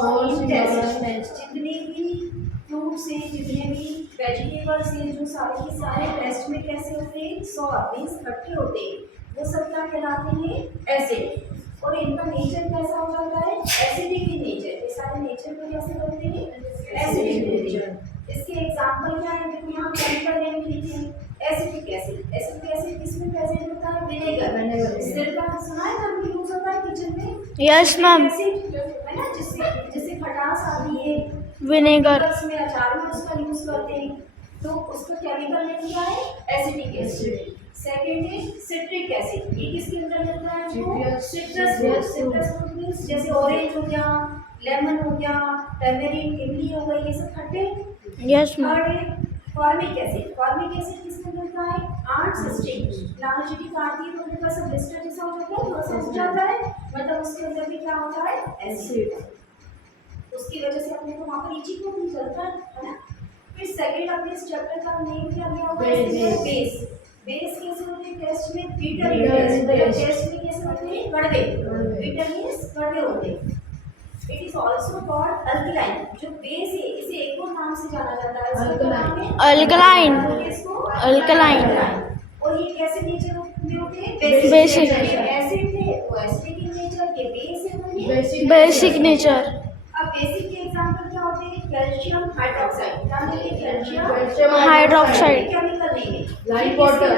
और जितने भी फ्रूट्स हैं, जितने भी वेजिटेबल्स हैं, जो सारे के सारे टेस्ट में कैसे होते हैं, सॉर मीन्स खट्टे होते हैं, वो सब क्या कहलाते हैं, एसिड। और इनका नेचर कैसा हो जाता है, एसिडिक इन नेचर। ये सारे नेचर को कैसे करते हैं, एसिडिक नेचर। इसके एग्जांपल क्या है, देखो यहाँ केमिकल नेम लिखे हैं, एसिटिक एसिड। एसिटिक एसिड किसमें प्रेजेंट होता है, विनेगर। सिरका सुना है कभी यूज होता है किचन में? Yes ma'am. एसिड है ना, जिससे खटास आती है, विनेगर। में अचार में उसका यूज करते हैं, तो उसका केमिकल नेम क्या है, एसिटिक एसिड। सेकंड है सिट्रिक एसिड। ये किसके अंदर मिलता है, citrus fruit. Citrus fruit means जैसे ऑरेंज हो गया, लेमन हो गया, टर्मेरिन, इमली हो गई, ये सब खट्टे। Yes ma'am. थर्ड है फॉर्मिक एसिड। फॉर्मिक एसिड किसमें मिलता है, आंट्स स्टिक। लालची काटती है तो उनके पास ब्लिस्टर जैसा हो जाता है, थोड़ा सा हो जाता है, मतलब उसके अंदर भी क्या होता है, एसिड। उसकी वजह से अपने को वहाँ पर इचिंग को नहीं चलता है ना। फिर सेकंड अपने इस चैप्टर का नेम क्या लिया हुआ है, बेस। बेस कैसे होते हैं टेस्ट में, बिटर टेस्ट में कैसे होते हैं, कड़वे। बिटर मींस कड़वे होते हैं। It is also called alkaline. जो बेस है इसे एक और नाम से जाना जाता है, उसका नाम है अल्कलाइन। अल्कलाइन। और ये कैसे नेचर में होते हैं, बेसिक। एसिड थे वो एसिडिक इन नेचर, के बेस है वो ये बेसिक नेचर। अब बेसिक के एग्जांपल क्या होते हैं, कैल्शियम हाइड्रोक्साइड। क्या होते हैं, कैल्शियम हाइड्रोक्साइड। केमिकल नेम है, lime water.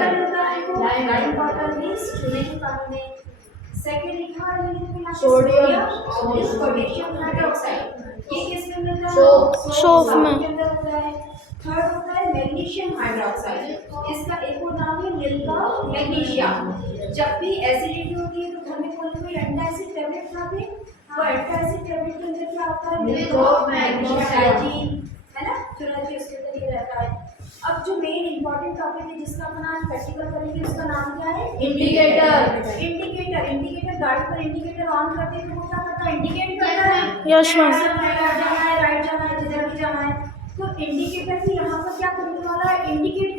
Lime water means चूने के कारण में। सेकंड लिखा है मैंने सोडियम पोटेशियम हाइड्रोक्साइड। ये किसमें मिलता है, सोप में। के अंदर होता है। थर्ड होता है मैग्नीशियम हाइड्रोक्साइड। इसका एक और नाम है मिल्क ऑफ मैग्नीशिया। जब भी एसिडिटी होती है तो घर में कोई एंटासिड टैबलेट खाते हैं, वो एंटासिड टैबलेट के अंदर क्या होता है, मिल्क ऑफ मैग्नीशिया है ना, चुनौती उसके अंदर ये रहता है। अब जो मेन इंपॉर्टेंट टॉपिक है जिसका अपन आज प्रैक्टिकल करेंगे, उसका नाम क्या है, इंडिकेटर। इंडिकेटर गाड़ी पर इंडिकेटर ऑन करते हैं तो वो क्या करता है, इंडिकेट करता है। Yes ma'am. जाना है, राइट जाना है, जिधर भी जाना है। तो इंडिकेटर भी यहाँ पर क्या करने वाला है, इंडिकेट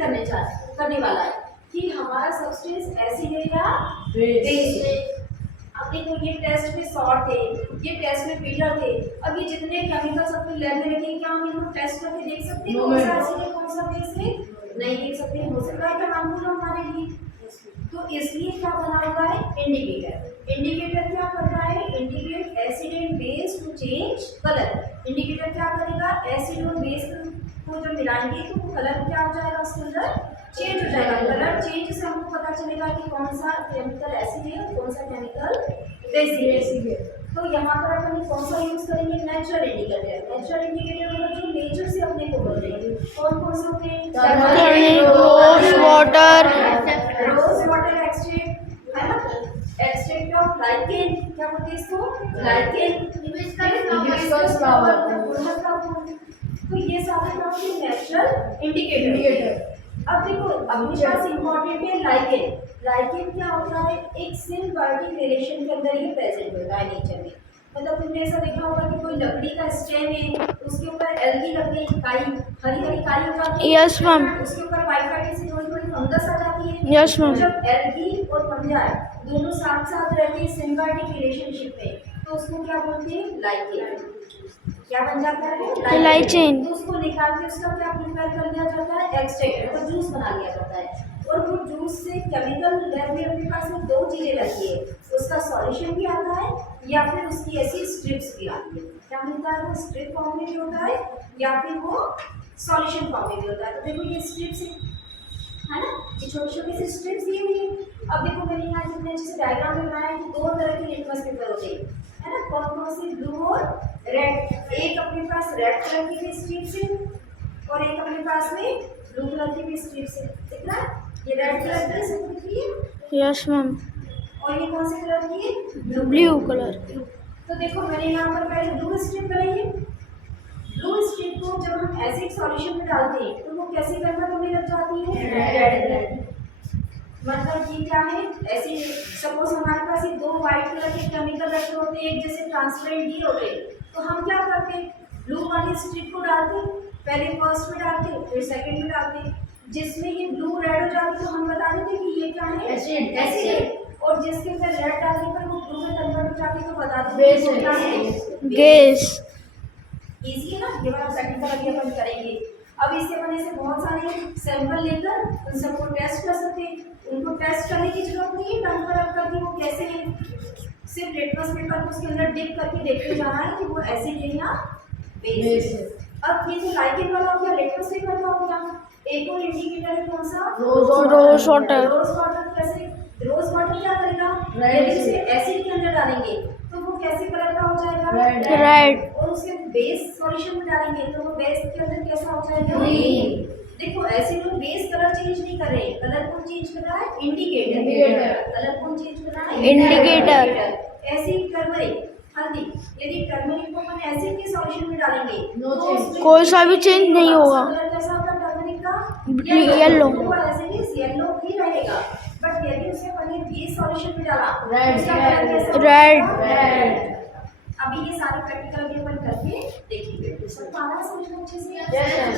करने वाला है कि हमारा सब्सटेंस एसिड है या बेस है। अब देखो ये टेस्ट में सॉल्ट थे, ये टेस्ट में बिटर थे। अब ये जितने केमिकल्स अपने लैब में रखे, क्या हम इनको टेस्ट करके देख सकते हैं कौन सा एसिड है कौन सा बेस है, नहीं देख सकते। हो सकता है कि हार्मफुल हमारे लिए, तो इसलिए क्या बना हुआ है, इंडिकेटर। इंडिकेटर क्या करता है, indicate acid and base to change colour. Indicator क्या करेगा, एसिड और बेस को जब मिलाएंगे तो वो कलर क्या हो जाएगा, उसके अंदर चेंज हो जाएगा। कलर चेंज से हमको पता चलेगा कि कौन सा केमिकल एसिड है और कौन सा केमिकल बेसिक है। तो यहाँ पर अपन कौन सा यूज करेंगे, नेचुरल इंडिकेटर। नेचुरल इंडिकेटर मतलब जो नेचर से अपने को मिल रहे हैं, कौन कौन से होते हैं, rose water. Rose water extract है ना, एक्सट्रैक्ट ऑफ लाइकेन, क्या बोलते हैं इसको, लाइकेन। तो ये सारे नाम के नेचुरल इंडिकेटर। अब देखो अपने पास इम्पोर्टेंट है लाइकेन। लाइकेन क्या होता है, एक सिम्बायोटिक रिलेशन के अंदर ये प्रेजेंट होता है नेचर में। मतलब तुमने ऐसा देखा होगा कि कोई लकड़ी का स्टेम है, उसके ऊपर एल्गी लग गई, काई, हरी हरी काई हो जाती है। Yes ma'am. उसके ऊपर वाइट वाइट से थोड़ी थोड़ी फंगस आ जाती है। Yes ma'am. जब एल्गी और फंजाई दोनों साथ साथ रहते हैं सिम्बायोटिक रिलेशनशिप में, तो उसको क्या बोलते हैं, लाइकेन। क्या बन जाता है, लाइकेन। तो उसको निकाल के उसका क्या प्रिपेयर कर लिया जाता है, एक्सट्रैक्ट, तो जूस बना लिया जाता है। और वो जूस से केमिकल लैब में अपने पास में दो चीजें रहती है, उसका सॉल्यूशन भी आता है या फिर उसकी ऐसी स्ट्रिप्स भी आती है। क्या मिलता है, वो स्ट्रिप फॉर्म में भी होता है या फिर वो सॉल्यूशन फॉर्म में भी होता है। तो देखो ये स्ट्रिप्स है ना, ये छोटी छोटी सी स्ट्रिप्स दी हुई है। अब देखो मैंने यहाँ जितने अच्छे से डायग्राम में बनाया कि दो तरह के लिटमस पेपर होते हैं, है ना, कौन कौन सी, ब्लू और रेड। एक अपने पास रेड कलर की भी स्ट्रिप्स है और एक अपने पास में ब्लू कलर की भी स्ट्रिप्स है। दिख रहा है, ये रेड कलर की सब दिख रही है, यस मैम। और ये कौन से कलर की है, ब्लू कलर। तो देखो मैंने यहाँ पर पहले ब्लू स्ट्रिप बनाई है। ब्लू स्ट्रिप को जब हम एसिड सॉल्यूशन में डालते हैं तो वो कैसे करना होने लग जाती है, रेड। मतलब ये क्या है, ऐसे सपोज हमारे पास ये दो व्हाइट कलर के केमिकल रखे होते हैं, एक जैसे ट्रांसपेरेंट ये होते हैं, तो हम क्या करते हैं, ब्लू वाली स्ट्रिप को डालते हैं, पहले फर्स्ट में डालते फिर सेकंड में डालते, जिसमें ये ब्लू रेड हो जाती तो हम बता देते कि ये क्या है, एसिड। और जिसके अंदर रेड डालने पर वो ब्लू में कन्वर्ट हो जाती तो बता देते क्या है, गैस। इजी है ना, ये वाला प्रैक्टिकल अभी अपन करेंगे। अब इससे अपन ऐसे बहुत सारे सैंपल लेकर उन सबको टेस्ट कर सकते हैं। उनको टेस्ट करने की जरूरत नहीं है, पेपर रख कर कि वो कैसे, सिर्फ लिटमस पेपर को उसके अंदर डिप करके देखते जाना है कि वो एसिड है या बेस है। अब ये तो लाइकेन वाला हो गया, लिटमस पेपर का हो गया। एक और इंडिकेटर है कौन सा? रोज वाटर। रोज वाटर कैसे? रोज वाटर क्या करेगा? Red यदि उसे एसिड के अंदर डालेंगे तो वो कैसे कलर का हो जाएगा? रेड। और उसे बेस सॉल्यूशन में डालेंगे तो वो बेस के अंदर कैसा हो जाएगा? Green। देखो एसिड और बेस कलर चेंज नहीं कर रहे, कलर कौन चेंज कर रहा है? इंडिकेटर। Indicator। कलर कौन चेंज कर रहा है? Indicator। ऐसे ही टर्मरिक, हल्दी, यदि टर्मरिक को अपन एसिड के सॉल्यूशन में डालेंगे No तो change। उसमें कोई सा भी चेंज नहीं होगा। कलर कैसा होगा टर्मरिक का? Yellow। वो ऐसे ही येलो ही रहेगा, बट यदि उसे अपन ने बेस सॉल्यूशन में डाला Red। उसका कलर कैसा Red। होगा? Red। अभी ये सारे प्रैक्टिकल भी अपन करके देखेंगे। सब आ रहा है समझ में अच्छे से? Yes, sir।